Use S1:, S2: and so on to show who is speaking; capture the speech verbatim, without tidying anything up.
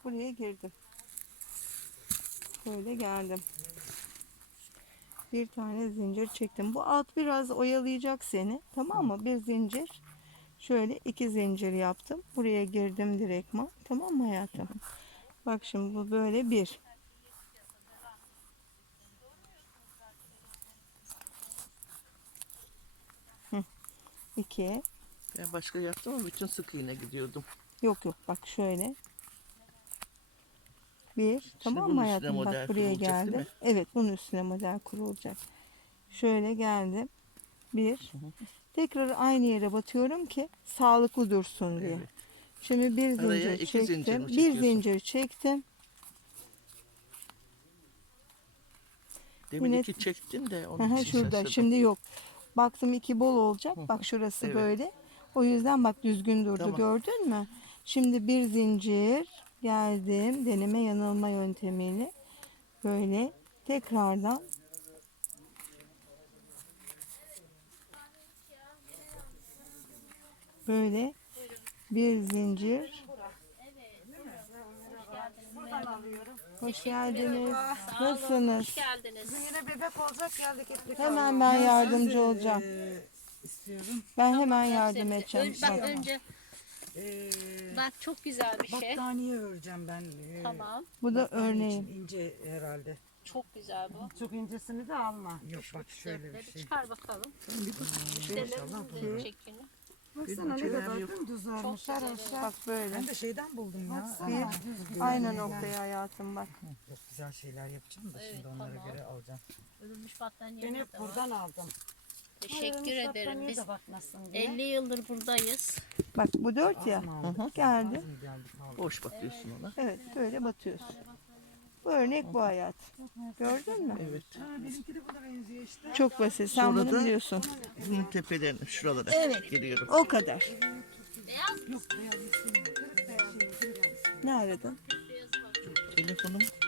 S1: buraya girdim. Böyle geldim. Bir tane zincir çektim. Bu alt biraz oyalayacak seni. Tamam mı? Bir zincir. Şöyle iki zincir yaptım. Buraya girdim direktman. Tamam mı hayatım? Bak şimdi bu böyle bir. Hı. İki.
S2: Ben başka yaptım ama bütün sık iğne gidiyordum.
S1: Yok yok bak şöyle. Bir. Tamam mı
S2: bunun üstüne
S1: hayatım? Bak
S2: model
S1: buraya
S2: kurulacak, değil
S1: geldim.
S2: mi?
S1: Evet, bunun üstüne model kurulacak. Şöyle geldim. Bir. Tekrar aynı yere batıyorum ki sağlıklı dursun diye.
S2: Evet.
S1: Şimdi bir
S2: Araya
S1: zincir
S2: iki zincir
S1: çektim.
S2: mi
S1: Bir
S2: çekiyorsun?
S1: zincir çektim.
S2: Demin
S1: Yine
S2: iki çektin de onun
S1: Aha,
S2: için
S1: şurada.
S2: şaşırdım.
S1: Şimdi yok. Baktım iki bol olacak. Bak şurası
S2: Evet.
S1: böyle. O yüzden bak düzgün durdu.
S2: Tamam.
S1: Gördün mü? Şimdi bir zincir geldim. Deneme yanılma yöntemiyle. Böyle tekrardan böyle bir zincir. Hoş geldiniz. Nasılsınız?
S3: Hoş geldiniz.
S4: Yine bebek olacak geldik ettik.
S1: Hemen ben yardımcı olacağım.
S4: Ee, istiyorum.
S1: Ben hemen
S3: Tamam,
S1: yardım
S3: sevinirim.
S1: edeceğim.
S3: Ön- Bak
S1: size.
S3: önce
S4: Ee,
S3: bak çok güzel bir şey.
S4: battaniye öreceğim ben. Ee,
S3: Tamam.
S1: Bu da
S4: battaniye
S1: örneğin.
S4: için ince herhalde.
S3: Çok güzel bu.
S4: Çok incesini de alma. Yok
S3: Üç
S4: bak
S3: buçuk,
S4: şöyle bir
S3: dörtleri
S4: şey.
S3: çıkar bakalım.
S4: İnşallah.
S3: Müşterilerimizin de çekini.
S4: Baksana ne
S2: Benim
S4: kadar
S2: yok.
S4: değil mi? Düz örmüşler.
S1: Bak böyle.
S4: Ben de şeyden buldum ya.
S1: Bir
S4: Aa, düz
S1: aynı
S4: görünüyor.
S1: noktaya hayatım bak.
S4: Çok güzel şeyler yapacağım da
S3: Evet,
S4: şimdi onlara
S3: tamam.
S4: göre alacağım.
S3: Örülmüş
S4: Ben
S3: battaniyeler
S4: hep
S3: de var.
S4: buradan aldım.
S3: Teşekkür
S4: Örülmüş
S3: ederim.
S4: battaniye
S3: Biz
S4: de bakmasın diye.
S3: elli yıldır buradayız.
S1: Bak bu dört ya.
S4: Az mı aldık?
S1: Geldi.
S4: Az mı geldik aldık?
S2: Boş bakıyorsun ona.
S1: Evet, böyle batıyorsun. Bu örnek bu hayat. Gördün mü?
S2: Evet.
S4: Ha, benimki de buna benziyor işte.
S1: Çok basit. Sen
S2: Sonra
S1: bunu
S2: da-
S1: biliyorsun.
S2: Bunun tepelerine, şuralara giriyorum.
S1: O kadar.
S3: Beyaz
S4: Yok beyaz istemiyorum. Kırık beyaz. Kırık beyaz.
S1: Ne aradın?
S3: beyazı var.
S2: Telefonum